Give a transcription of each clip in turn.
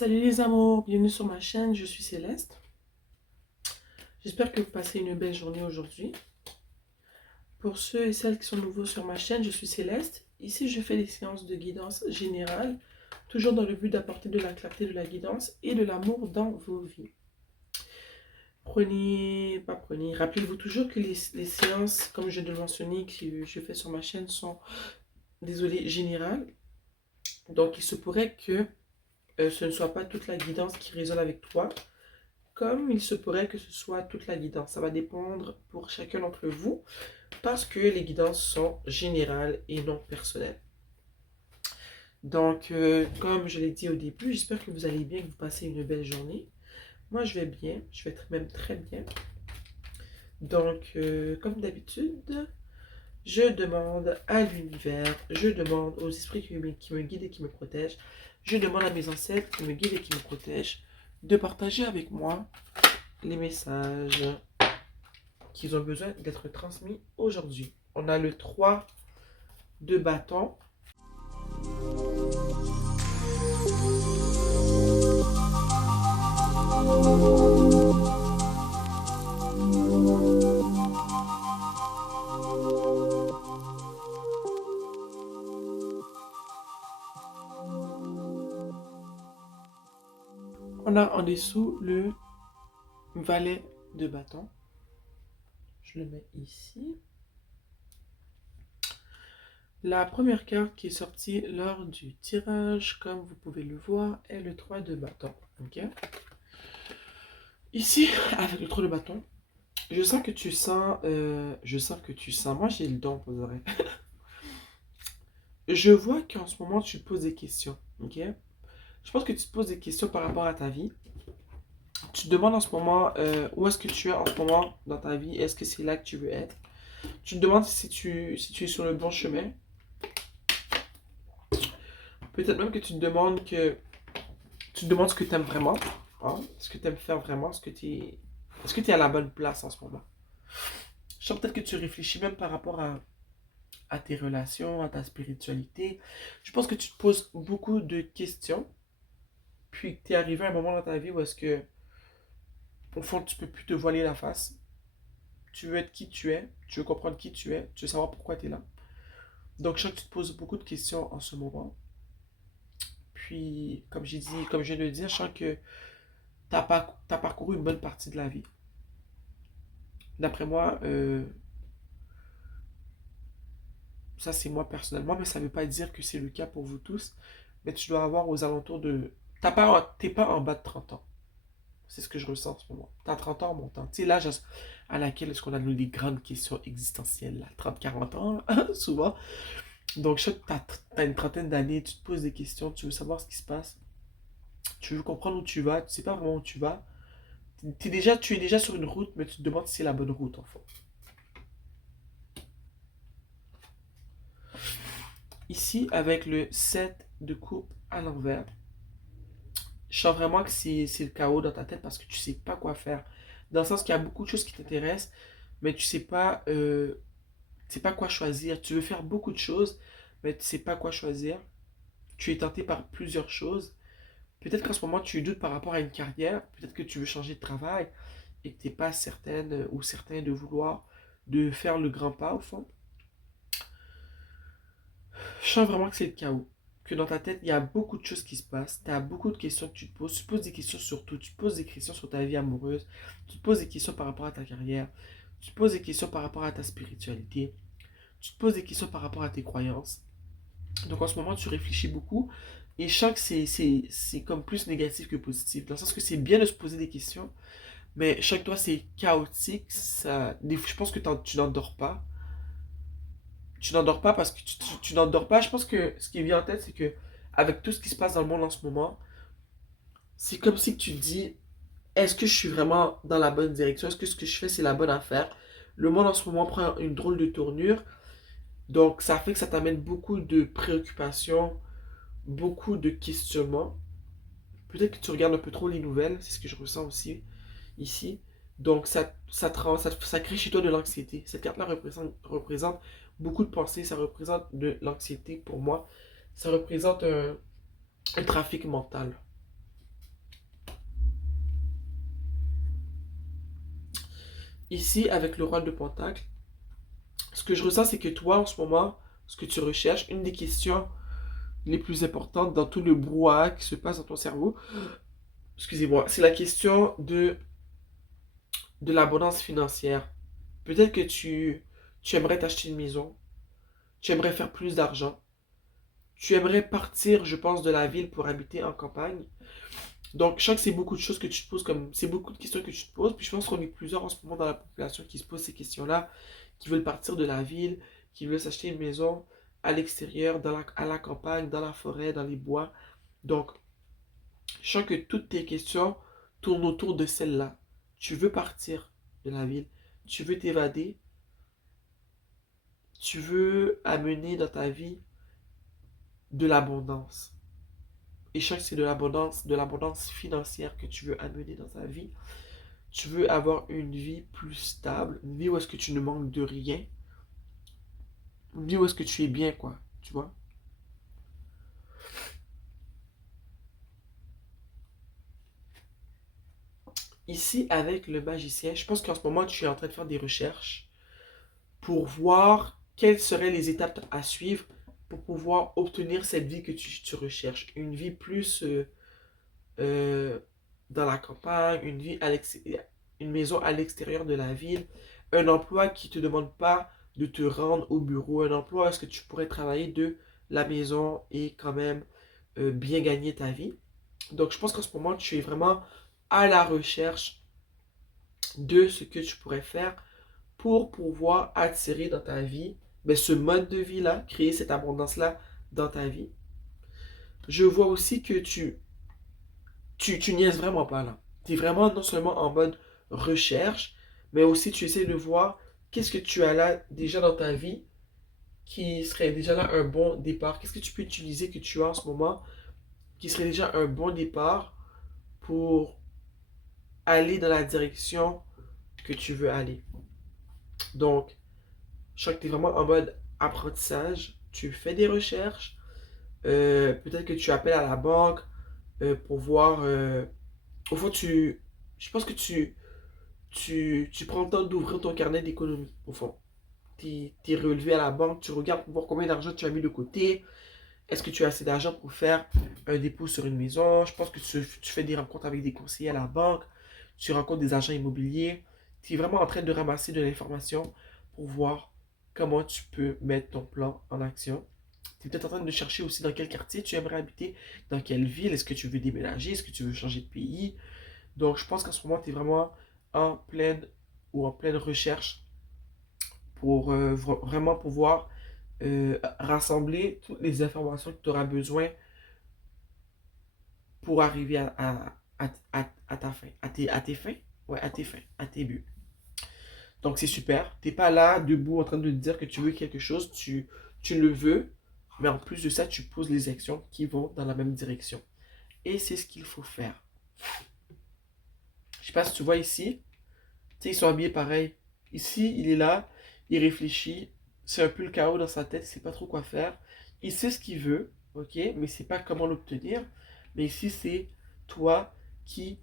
Salut les amours, bienvenue sur ma chaîne, je suis Céleste. J'espère que vous passez une belle journée aujourd'hui. Pour ceux et celles qui sont nouveaux sur ma chaîne, je suis Céleste. Ici, je fais des séances de guidance générale, toujours dans le but d'apporter de la clarté, de la guidance et de l'amour dans vos vies. Rappelez-vous toujours que les séances, comme je l'ai mentionné, que je fais sur ma chaîne sont, désolé, générales. Donc, il se pourrait que ce ne soit pas toute la guidance qui résonne avec toi, comme il se pourrait que ce soit toute la guidance. Ça va dépendre pour chacun d'entre vous parce que les guidances sont générales et non personnelles. Donc, comme je l'ai dit au début, j'espère que vous allez bien, que vous passez une belle journée. Moi, je vais bien, je vais même très bien. Donc, comme d'habitude, je demande à l'univers, je demande aux esprits qui me guident et qui me protègent, je demande à mes ancêtres qui me guident et qui me protègent de partager avec moi les messages qu'ils ont besoin d'être transmis aujourd'hui. On a le 3 de bâton. On a en dessous le valet de bâton. Je le mets ici. La première carte qui est sortie lors du tirage, comme vous pouvez le voir, est le 3 de bâton. Ok. Ici, avec le 3 de bâton, je sens que tu sens, moi j'ai le don pour oreilles. Je vois qu'en ce moment tu te poses des questions, ok? Je pense que tu te poses des questions par rapport à ta vie. Tu te demandes en ce moment où est-ce que tu es en ce moment dans ta vie, est-ce que c'est là que tu veux être? Tu te demandes si tu es sur le bon chemin. Peut-être même que tu te demandes ce que tu aimes vraiment, hein? Ce que tu aimes faire vraiment, est-ce que tu es à la bonne place en ce moment? Je sens peut-être que tu réfléchis même par rapport à tes relations, à ta spiritualité. Je pense que tu te poses beaucoup de questions, puis que tu es arrivé à un moment dans ta vie où est-ce que, au fond, tu peux plus te voiler la face. Tu veux être qui tu es, tu veux comprendre qui tu es, tu veux savoir pourquoi tu es là. Donc, je sens que tu te poses beaucoup de questions en ce moment. Puis, comme je viens de le dire, je sens que tu as parcouru une bonne partie de la vie. D'après moi, ça c'est moi personnellement, mais ça ne veut pas dire que c'est le cas pour vous tous. Mais tu dois avoir aux alentours de... T'es pas en bas de 30 ans. C'est ce que je ressens en ce moment. T'as 30 ans en montant. Tu sais, l'âge à laquelle est-ce qu'on a les grandes questions existentielles, là, 30-40 ans, souvent. Donc, je sais que t'as une trentaine d'années, tu te poses des questions, tu veux savoir ce qui se passe, tu veux comprendre où tu vas, tu sais pas vraiment où tu vas. Tu es déjà sur une route, mais tu te demandes si c'est la bonne route, en fait. Ici, avec le 7 de coupe à l'envers, je sens vraiment que c'est le chaos dans ta tête parce que tu sais pas quoi faire. Dans le sens qu'il y a beaucoup de choses qui t'intéressent, mais tu sais pas quoi choisir. Tu veux faire beaucoup de choses, mais tu sais pas quoi choisir. Tu es tenté par plusieurs choses. Peut-être qu'en ce moment, tu doutes par rapport à une carrière. Peut-être que tu veux changer de travail et que tu n'es pas certaine ou certain de vouloir de faire le grand pas au fond. Je sens vraiment que c'est le chaos. Que dans ta tête, il y a beaucoup de choses qui se passent. Tu as beaucoup de questions que tu te poses. Tu te poses des questions sur tout. Tu te poses des questions sur ta vie amoureuse. Tu te poses des questions par rapport à ta carrière. Tu te poses des questions par rapport à ta spiritualité. Tu te poses des questions par rapport à tes croyances. Donc en ce moment, tu réfléchis beaucoup. Et je sens que c'est comme plus négatif que positif. Dans le sens que c'est bien de se poser des questions. Mais chaque toi, c'est chaotique. Je pense que tu n'endors pas. Tu n'endors pas parce que tu n'endors pas. Je pense que ce qui vient en tête, c'est que avec tout ce qui se passe dans le monde en ce moment, c'est comme si tu te dis, est-ce que je suis vraiment dans la bonne direction? Est-ce que ce que je fais, c'est la bonne affaire? Le monde en ce moment prend une drôle de tournure. Donc, ça fait que ça t'amène beaucoup de préoccupations, beaucoup de questionnements. Peut-être que tu regardes un peu trop les nouvelles, c'est ce que je ressens aussi ici. Donc, ça crée chez toi de l'anxiété. Cette carte-là représente beaucoup de pensées, ça représente de l'anxiété pour moi. Ça représente un trafic mental. Ici, avec le roi de Pentacle, ce que je ressens, c'est que toi, en ce moment, ce que tu recherches, une des questions les plus importantes dans tout le brouhaha qui se passe dans ton cerveau, excusez-moi, c'est la question de l'abondance financière. Peut-être que tu aimerais t'acheter une maison, tu aimerais faire plus d'argent, tu aimerais partir, je pense, de la ville pour habiter en campagne. Donc, je sens que c'est beaucoup de choses que tu te poses, comme c'est beaucoup de questions que tu te poses. Puis je pense qu'on est plusieurs en ce moment dans la population qui se posent ces questions-là, qui veulent partir de la ville, qui veulent s'acheter une maison à l'extérieur, à la campagne, dans la forêt, dans les bois. Donc, je sens que toutes tes questions tournent autour de celle-là. Tu veux partir de la ville, tu veux t'évader, tu veux amener dans ta vie de l'abondance. Et je sens que c'est de l'abondance financière que tu veux amener dans ta vie. Tu veux avoir une vie plus stable, une vie où est-ce que tu ne manques de rien, une vie où est-ce que tu es bien, quoi, tu vois. Ici, avec le magicien, je pense qu'en ce moment, tu es en train de faire des recherches pour voir quelles seraient les étapes à suivre pour pouvoir obtenir cette vie que tu recherches. Une vie plus euh, dans la campagne, une maison à l'extérieur de la ville, un emploi qui ne te demande pas de te rendre au bureau, un emploi où est-ce que tu pourrais travailler de la maison et quand même bien gagner ta vie. Donc je pense qu'en ce moment, tu es vraiment à la recherche de ce que tu pourrais faire pour pouvoir attirer dans ta vie ce mode de vie-là, créer cette abondance-là dans ta vie. Je vois aussi que tu niaises vraiment pas là. Tu es vraiment non seulement en mode recherche, mais aussi tu essaies de voir qu'est-ce que tu as là déjà dans ta vie qui serait déjà là un bon départ. Qu'est-ce que tu peux utiliser que tu as en ce moment qui serait déjà un bon départ pour aller dans la direction que tu veux aller. Donc, je crois que tu es vraiment en mode apprentissage. Tu fais des recherches. Peut-être que tu appelles à la banque pour voir. Au fond, je pense que tu prends le temps d'ouvrir ton carnet d'économie, au fond. T'es relevé à la banque, tu regardes pour voir combien d'argent tu as mis de côté. Est-ce que tu as assez d'argent pour faire un dépôt sur une maison? Je pense que tu fais des rencontres avec des conseillers à la banque. Tu rencontres des agents immobiliers. Tu es vraiment en train de ramasser de l'information pour voir comment tu peux mettre ton plan en action. Tu es peut-être en train de chercher aussi dans quel quartier tu aimerais habiter, dans quelle ville, est-ce que tu veux déménager, est-ce que tu veux changer de pays. Donc je pense qu'en ce moment, tu es vraiment en pleine en pleine recherche pour vraiment pouvoir rassembler toutes les informations que tu auras besoin pour arriver à ta fin. À tes fins? Ouais, à tes fins, à tes buts. Donc c'est super. T'es pas là, debout, en train de te dire que tu veux quelque chose, tu le veux, mais en plus de ça, tu poses les actions qui vont dans la même direction. Et c'est ce qu'il faut faire. Je sais pas si tu vois ici, tu sais, ils sont habillés pareil. Ici, il est là, il réfléchit, c'est un peu le chaos dans sa tête, il sait pas trop quoi faire. Il sait ce qu'il veut, ok, mais il sait pas comment l'obtenir. Mais ici, c'est toi qui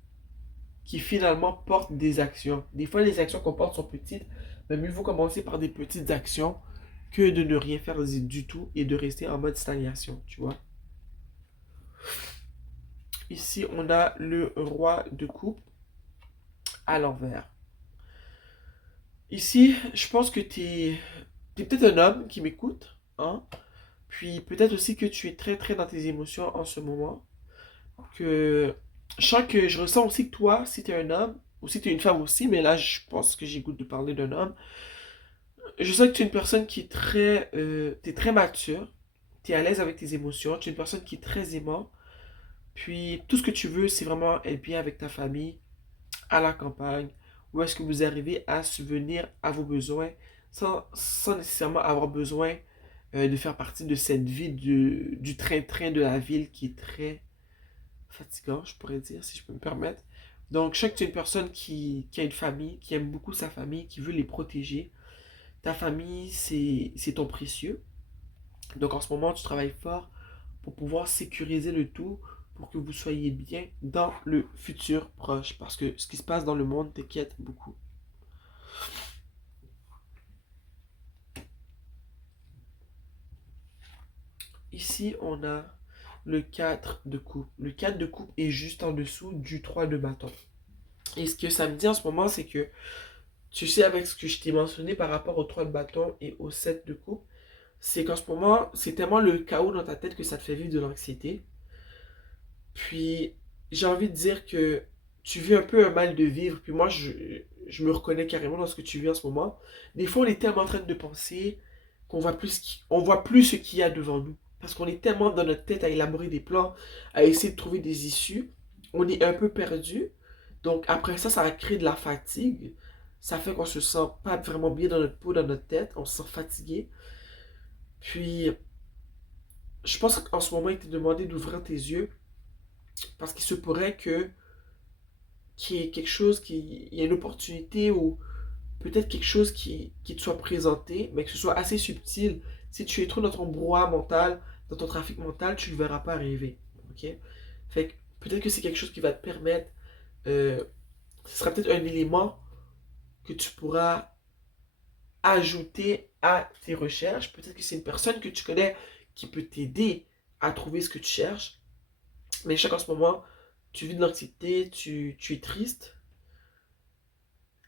finalement porte des actions. Des fois, les actions qu'on porte sont petites, mais mieux vaut commencer par des petites actions que de ne rien faire du tout et de rester en mode stagnation, tu vois. Ici, on a le roi de coupe à l'envers. Ici, je pense que t'es peut-être un homme qui m'écoute, hein. Puis peut-être aussi que tu es très très dans tes émotions en ce moment. Que je ressens aussi que toi, si t'es un homme, ou si t'es une femme aussi, mais là je pense que j'ai goût de parler d'un homme. Je sais que tu es une personne qui est t'es très mature, tu es à l'aise avec tes émotions, tu es une personne qui est très aimante, puis tout ce que tu veux, c'est vraiment être bien avec ta famille, à la campagne, où est-ce que vous arrivez à subvenir à vos besoins sans nécessairement avoir besoin de faire partie de cette vie du train-train de la ville qui est très fatigant, je pourrais dire, si je peux me permettre. Donc, je sais que tu es une personne qui a une famille, qui aime beaucoup sa famille, qui veut les protéger. Ta famille, c'est ton précieux. Donc en ce moment, tu travailles fort pour pouvoir sécuriser le tout pour que vous soyez bien dans le futur proche. Parce que ce qui se passe dans le monde t'inquiète beaucoup. Ici, on a le 4 de coupe. Le 4 de coupe est juste en dessous du 3 de bâton. Et ce que ça me dit en ce moment, c'est que, tu sais, avec ce que je t'ai mentionné par rapport au 3 de bâton et au 7 de coupe, c'est qu'en ce moment, c'est tellement le chaos dans ta tête que ça te fait vivre de l'anxiété. Puis, j'ai envie de dire que tu vis un peu un mal de vivre. Puis moi, je me reconnais carrément dans ce que tu vis en ce moment. Des fois, on est tellement en train de penser qu'on voit plus, on voit plus ce qu'il y a devant nous. Parce qu'on est tellement dans notre tête à élaborer des plans, à essayer de trouver des issues. On est un peu perdu. Donc après ça, ça va créer de la fatigue. Ça fait qu'on se sent pas vraiment bien dans notre peau, dans notre tête. On se sent fatigué. Puis, je pense qu'en ce moment, il t'est demandé d'ouvrir tes yeux parce qu'il se pourrait que qu'il y ait quelque chose, qu'il y ait une opportunité ou peut-être quelque chose qui te soit présenté, mais que ce soit assez subtil. Si tu es trop dans ton brouhaha mental, dans ton trafic mental, tu ne le verras pas arriver. Ok? Fait que peut-être que c'est quelque chose qui va te permettre, euh, ce sera peut-être un élément que tu pourras ajouter à tes recherches. Peut-être que c'est une personne que tu connais qui peut t'aider à trouver ce que tu cherches. Mais je sais qu'en ce moment, tu vis de l'anxiété, tu es triste,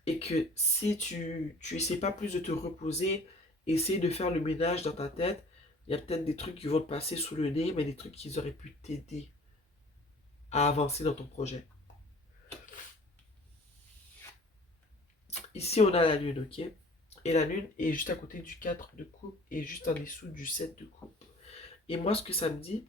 et que si tu essaies pas plus de te reposer, essayer de faire le ménage dans ta tête, il y a peut-être des trucs qui vont te passer sous le nez, mais des trucs qui auraient pu t'aider à avancer dans ton projet. Ici, on a la lune, ok? Et la lune est juste à côté du 4 de coupe et juste en dessous du 7 de coupe. Et moi, ce que ça me dit,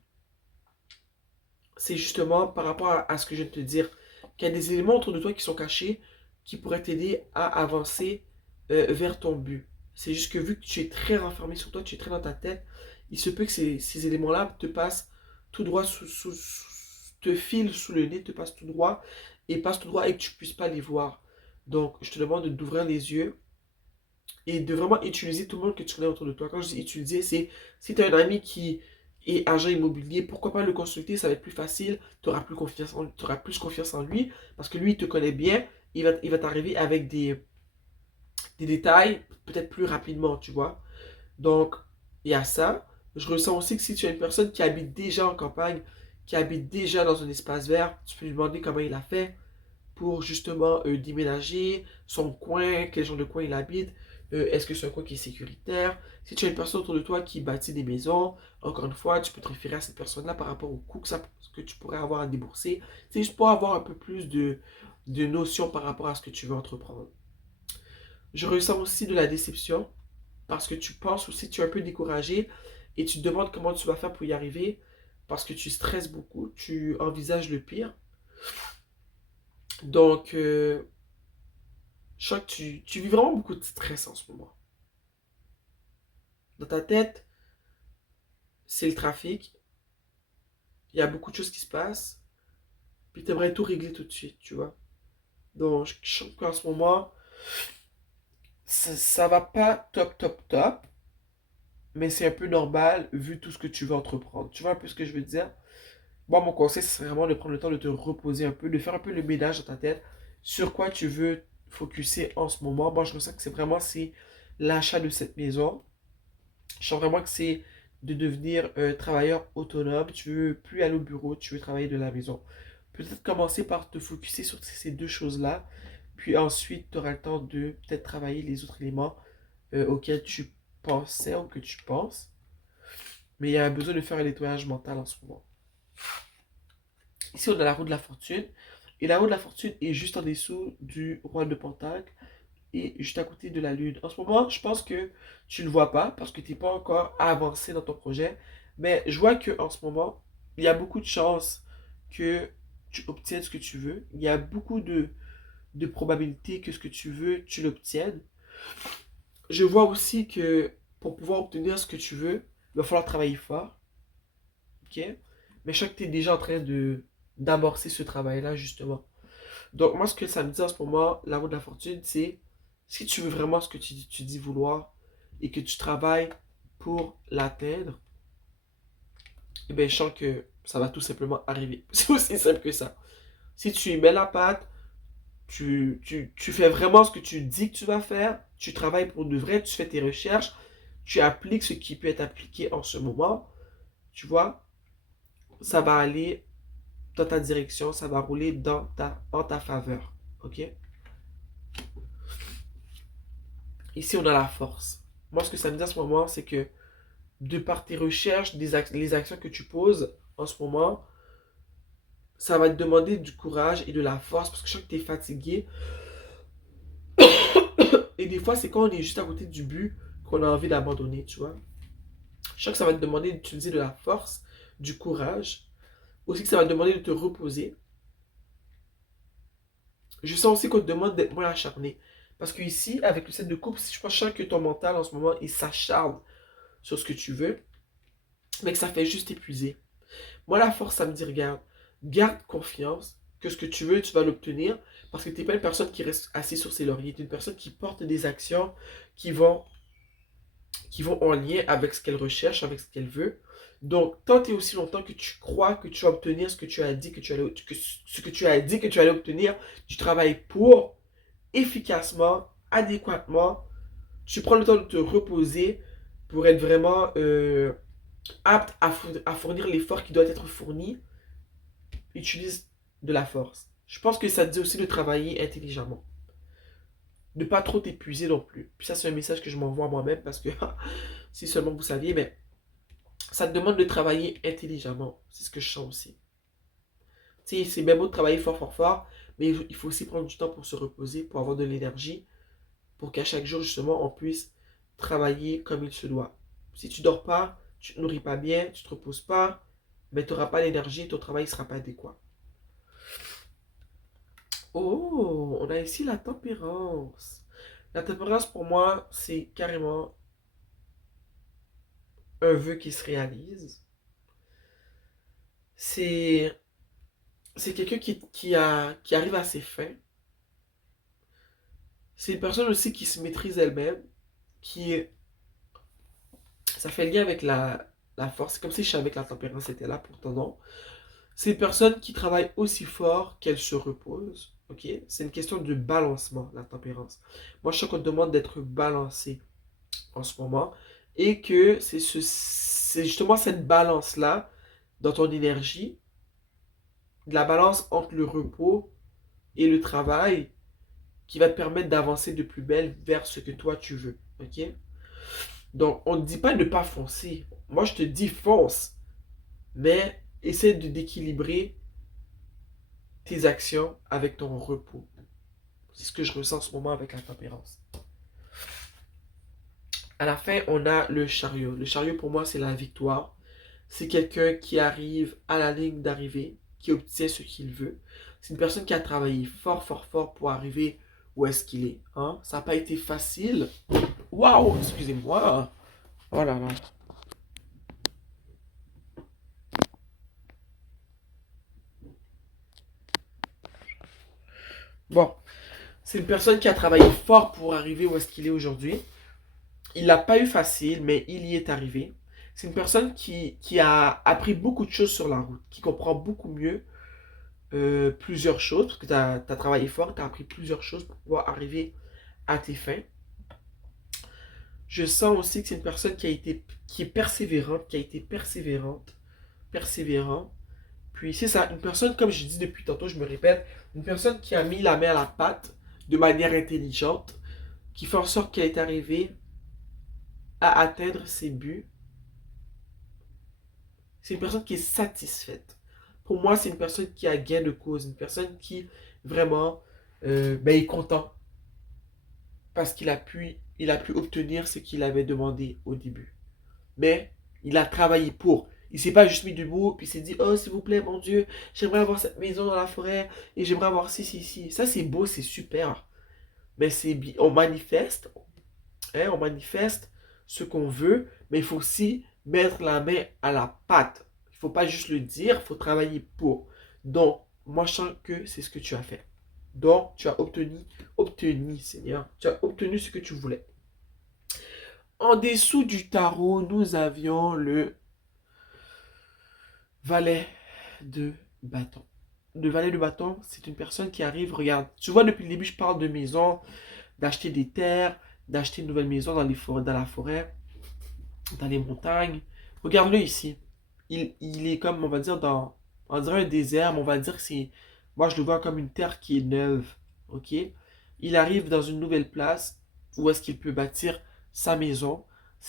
c'est justement par rapport à ce que je viens de te dire, qu'il y a des éléments autour de toi qui sont cachés, qui pourraient t'aider à avancer vers ton but. C'est juste que vu que tu es très renfermé sur toi, tu es très dans ta tête, il se peut que ces éléments-là te passent tout droit te filent sous le nez, te passent tout droit, et passent tout droit et que tu ne puisses pas les voir. Donc, je te demande d'ouvrir les yeux et de vraiment utiliser tout le monde que tu connais autour de toi. Quand je dis utiliser, c'est si tu as un ami qui est agent immobilier, pourquoi pas le consulter, ça va être plus facile, tu auras plus confiance en lui, parce que lui, il te connaît bien, il va t'arriver avec des détails peut-être plus rapidement, tu vois. Donc, il y a ça. Je ressens aussi que si tu as une personne qui habite déjà en campagne, qui habite déjà dans un espace vert, tu peux lui demander comment il a fait pour justement déménager, son coin, quel genre de coin il habite, est-ce que c'est un coin qui est sécuritaire. Si tu as une personne autour de toi qui bâtit des maisons, encore une fois, tu peux te référer à cette personne-là par rapport au coût que tu pourrais avoir à débourser. C'est juste pour avoir un peu plus de notions par rapport à ce que tu veux entreprendre. Je ressens aussi de la déception parce que tu penses aussi, tu es un peu découragé et tu te demandes comment tu vas faire pour y arriver parce que tu stresses beaucoup, tu envisages le pire. Donc, je crois que tu vis vraiment beaucoup de stress en ce moment. Dans ta tête, c'est le trafic, il y a beaucoup de choses qui se passent, puis tu aimerais tout régler tout de suite, tu vois. Donc, je trouve qu'en ce moment, ça va pas top, top, top, mais c'est un peu normal vu tout ce que tu veux entreprendre. Tu vois un peu ce que je veux dire? Moi, mon conseil, c'est vraiment de prendre le temps de te reposer un peu, de faire un peu le ménage dans ta tête sur quoi tu veux focuser en ce moment. Moi, je ressens que c'est l'achat de cette maison. Je sens vraiment que c'est de devenir travailleur autonome. Tu veux plus aller au bureau, tu veux travailler de la maison. Peut-être commencer par te focuser sur ces deux choses-là. Puis ensuite, tu auras le temps de peut-être travailler les autres éléments auxquels tu pensais ou que tu penses. Mais il y a besoin de faire un nettoyage mental en ce moment. Ici, on a la roue de la fortune. Et la roue de la fortune est juste en dessous du roi de Pentacle et juste à côté de la lune. En ce moment, je pense que tu ne le vois pas parce que tu n'es pas encore avancé dans ton projet. Mais je vois qu'en ce moment, il y a beaucoup de chances que tu obtiennes ce que tu veux. Il y a beaucoup de probabilités que ce que tu veux, tu l'obtiennes. Je vois aussi que pour pouvoir obtenir ce que tu veux, il va falloir travailler fort. Ok? Mais je sais que tu es déjà en train d'amorcer ce travail-là, justement. Donc, moi, ce que ça me dit en ce moment, la roue de la fortune, c'est si tu veux vraiment ce que tu dis vouloir et que tu travailles pour l'atteindre, eh bien, je sens que ça va tout simplement arriver. C'est aussi simple que ça. Si tu y mets la patte, Tu fais vraiment ce que tu dis que tu vas faire, tu travailles pour de vrai, tu fais tes recherches, tu appliques ce qui peut être appliqué en ce moment, tu vois, ça va aller dans ta direction, ça va rouler en ta faveur. Ok? Ici, on a la force. Moi, ce que ça me dit en ce moment, c'est que de par tes recherches, les actions que tu poses en ce moment, ça va te demander du courage et de la force parce que je sens que tu es fatigué. Et des fois, c'est quand on est juste à côté du but qu'on a envie d'abandonner, tu vois. Je sens que ça va te demander d'utiliser de la force, du courage. Aussi que ça va te demander de te reposer. Je sens aussi qu'on te demande d'être moins acharné. Parce que ici, avec le set de coupe, je pense que ton mental en ce moment, il s'acharne sur ce que tu veux, mais que ça fait juste épuiser. Moi, la force, ça me dit, regarde, garde confiance que ce que tu veux, tu vas l'obtenir, parce que tu n'es pas une personne qui reste assise sur ses lauriers, tu es une personne qui porte des actions qui vont, qui vont en lien avec ce qu'elle recherche, avec ce qu'elle veut. Donc, tant et aussi longtemps que tu crois que tu vas obtenir ce que tu as dit que tu allais, ce que tu as dit que tu allais obtenir, tu travailles pour, efficacement, adéquatement, tu prends le temps de te reposer pour être vraiment apte à fournir l'effort qui doit être fourni, utilise de la force. Je pense que ça te dit aussi de travailler intelligemment. De pas trop t'épuiser non plus. Puis ça, c'est un message que je m'envoie à moi-même parce que si seulement vous saviez, mais ça te demande de travailler intelligemment. C'est ce que je sens aussi. Tu sais, c'est bien beau de travailler fort, fort, fort, mais il faut aussi prendre du temps pour se reposer, pour avoir de l'énergie, pour qu'à chaque jour, justement, on puisse travailler comme il se doit. Si tu dors pas, tu te nourris pas bien, tu te reposes pas, mais tu n'auras pas l'énergie et ton travail ne sera pas adéquat. Oh, on a ici la tempérance. La tempérance, pour moi, c'est carrément un vœu qui se réalise. C'est, c'est quelqu'un qui arrive à ses fins. C'est une personne aussi qui se maîtrise elle-même, qui est, ça fait lien avec la force. C'est comme si je savais que la tempérance était là, pourtant non. C'est une personne qui travaille aussi fort qu'elle se repose. Ok? C'est une question de balancement, la tempérance. Moi, je sais qu'on te demande d'être balancé en ce moment. Et que c'est justement cette balance-là dans ton énergie, de la balance entre le repos et le travail qui va te permettre d'avancer de plus belle vers ce que toi tu veux. Ok? Donc, on ne dit pas de ne pas foncer. Moi, je te dis fonce. Mais essaie d'équilibrer tes actions avec ton repos. C'est ce que je ressens en ce moment avec la tempérance. À la fin, on a le chariot. Le chariot, pour moi, c'est la victoire. C'est quelqu'un qui arrive à la ligne d'arrivée, qui obtient ce qu'il veut. C'est une personne qui a travaillé fort, fort, fort pour arriver où est-ce qu'il est. Hein? Ça n'a pas été facile. Waouh, excusez-moi. Oh là là. Bon, c'est une personne qui a travaillé fort pour arriver où est-ce qu'il est aujourd'hui. Il l'a pas eu facile, mais il y est arrivé. C'est une personne qui a appris beaucoup de choses sur la route, qui comprend beaucoup mieux plusieurs choses, parce que tu as travaillé fort, tu as appris plusieurs choses pour pouvoir arriver à tes fins. Je sens aussi que c'est une personne qui est persévérante, qui a été persévérant. Puis c'est ça, une personne, comme je dis depuis tantôt, je me répète, une personne qui a mis la main à la pâte de manière intelligente, qui fait en sorte qu'elle est arrivée à atteindre ses buts. C'est une personne qui est satisfaite. Pour moi, c'est une personne qui a gain de cause, une personne qui vraiment est content parce il a pu obtenir ce qu'il avait demandé au début. Mais il a travaillé pour. Il s'est pas juste mis debout puis il s'est dit oh s'il vous plaît mon Dieu j'aimerais avoir cette maison dans la forêt et j'aimerais avoir ci. Ça c'est beau, c'est super. Mais on manifeste, hein, on manifeste ce qu'on veut, mais il faut aussi mettre la main à la pâte. Il ne faut pas juste le dire, il faut travailler pour. Donc, moi, je sens que c'est ce que tu as fait. Donc, tu as obtenu, Seigneur, tu as obtenu ce que tu voulais. En dessous du tarot, nous avions le valet de bâton. le valet de bâton, c'est une personne qui arrive, regarde, tu vois, depuis le début, je parle de maison, d'acheter des terres, d'acheter une nouvelle maison dans la forêt, dans les montagnes. Regarde-le ici. Il est comme, on va dire, on dirait un désert, mais on va dire que c'est, moi je le vois comme une terre qui est neuve, ok? Il arrive dans une nouvelle place où est-ce qu'il peut bâtir sa maison.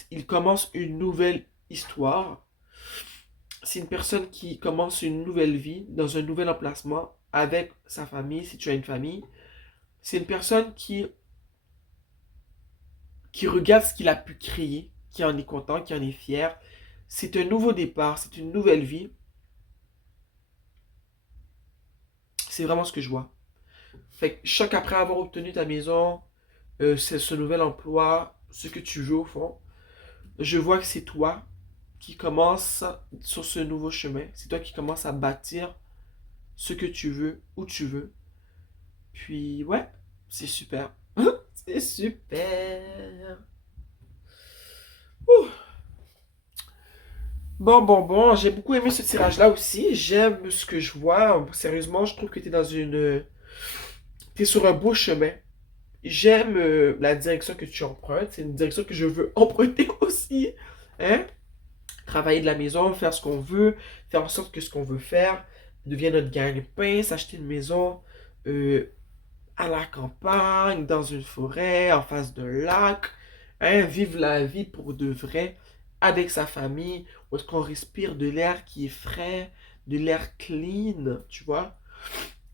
Il commence une nouvelle histoire. C'est une personne qui commence une nouvelle vie dans un nouvel emplacement avec sa famille, si tu as une famille. C'est une personne qui regarde ce qu'il a pu créer, qui en est content, qui en est fier. C'est un nouveau départ, c'est une nouvelle vie. C'est vraiment ce que je vois. Fait que chaque après avoir obtenu ta maison, c'est ce nouvel emploi, ce que tu veux au fond, je vois que c'est toi qui commences sur ce nouveau chemin. C'est toi qui commences à bâtir ce que tu veux, où tu veux. Puis ouais, c'est super. C'est super. Ouh. Bon, j'ai beaucoup aimé ce tirage-là aussi. J'aime ce que je vois. Sérieusement, je trouve que t'es sur un beau chemin. J'aime la direction que tu empruntes. C'est une direction que je veux emprunter aussi. Hein? Travailler de la maison, faire ce qu'on veut, faire en sorte que ce qu'on veut faire devienne notre gagne-pain, s'acheter une maison euh, à la campagne, dans une forêt, en face d'un lac, hein, vivre la vie pour de vrai, avec sa famille, où est-ce qu'on respire de l'air qui est frais, de l'air clean, tu vois.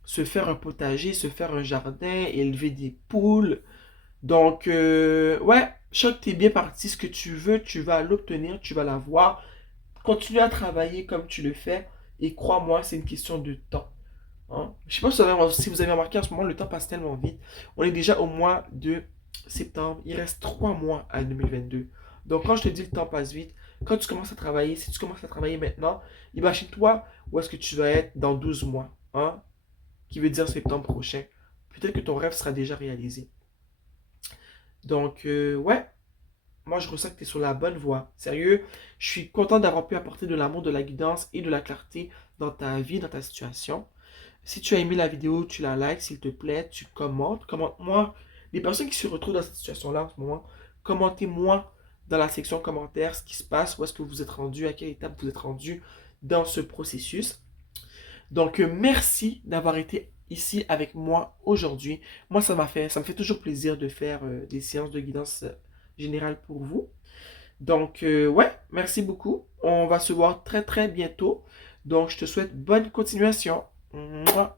Se faire un potager, se faire un jardin, élever des poules. Donc, ouais, je sens que tu es bien parti. Ce que tu veux, tu vas l'obtenir, tu vas l'avoir. Continue à travailler comme tu le fais. Et crois-moi, c'est une question de temps. Hein? Je sais pas si vous avez remarqué en ce moment, le temps passe tellement vite. On est déjà au mois de septembre. Il reste 3 mois à 2022. Donc quand je te dis le temps passe vite, quand tu commences à travailler, si tu commences à travailler maintenant, imagine-toi où est-ce que tu vas être dans 12 mois. Hein? Qui veut dire septembre prochain. Peut-être que ton rêve sera déjà réalisé. Donc ouais, moi je ressens que tu es sur la bonne voie. Sérieux, je suis content d'avoir pu apporter de l'amour, de la guidance et de la clarté dans ta vie, dans ta situation. Si tu as aimé la vidéo, tu la likes, s'il te plaît, tu commentes. Commente-moi. Les personnes qui se retrouvent dans cette situation-là en ce moment, commentez-moi dans la section commentaires ce qui se passe, où est-ce que vous êtes rendu, à quelle étape vous êtes rendu dans ce processus. Donc, merci d'avoir été ici avec moi aujourd'hui. Moi, ça me fait toujours plaisir de faire des séances de guidance générale pour vous. Donc, ouais, merci beaucoup. On va se voir très très bientôt. Donc, je te souhaite bonne continuation. Mouah.